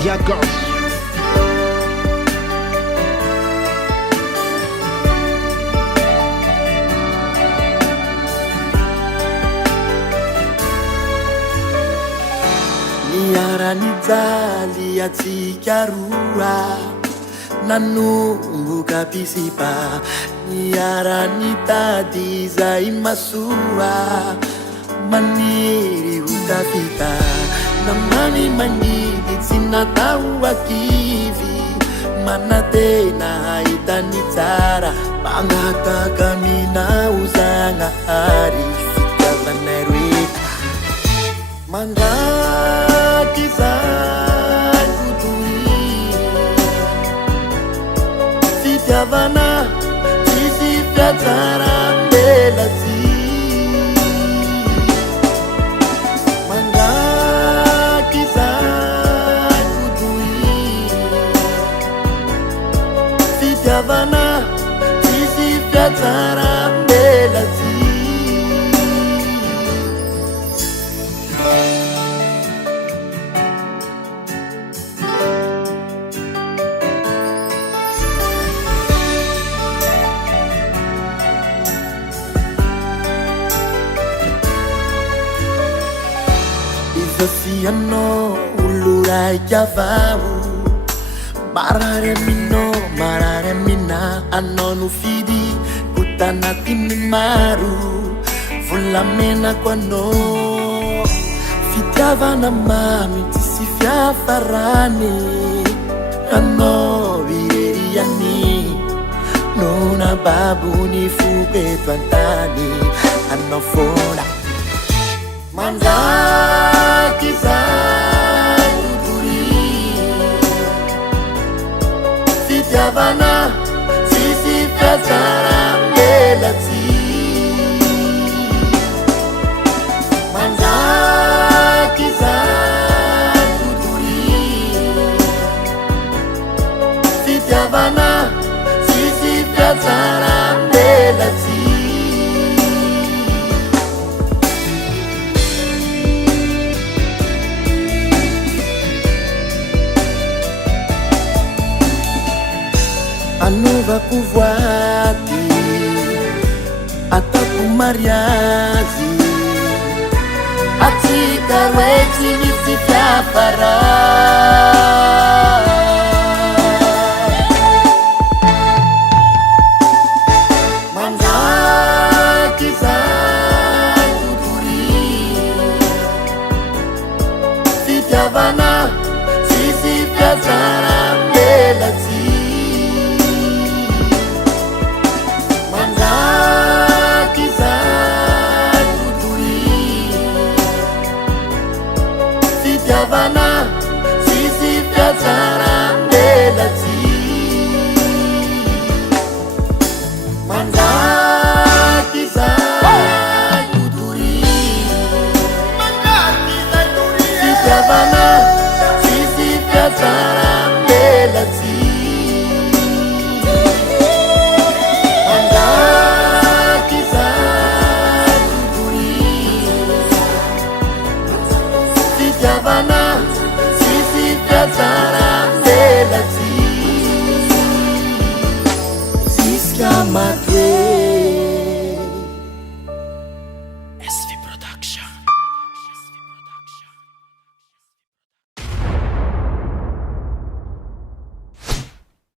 Diagos. Niaranijaly atsika roa, nanomboka pisipa. Niaranitady izay masoa, maniry ho tafita. Namany manidy tsy natao akivy, manatena ahitany tsara. Magnataka minao Zagnahary, fitiavanay roe mandraky izay totoy. Fitiavana tsisy fiatsaram-belatsy, mandraky izay totoy. Fitiavana tsisy fiatsaram-belatsy. Siano ulu raiky avao, marare aminao marare amina. Anao no fidy ho tanatiny maro, volamenako anao. Fitiavana mamy tsisy fiafarany, anao ireriany. Nona babony foko eto antany, anao foana mandraky izay totoy. Fitiavana tsisy fiatsaram-belatsy, mandraky izay totoy. Fitiavana tsisy fiatsaram-belatsy. Anovako voaty, ataoko mariazy. Atsika roe tsy misy fiafara, mandraky izay totoy. Fitiavana tsisy fiatsaram-belatsy, mandraky izay totoy. Fitiavana tsisy fiatsaram-belatsy, mandraky izay totoy. Fitiavana tsisy fiatsaram-belatsy, mandraky izay totoy. Fitiavana tsisy fiatsaram-belatsy, ziska matoe.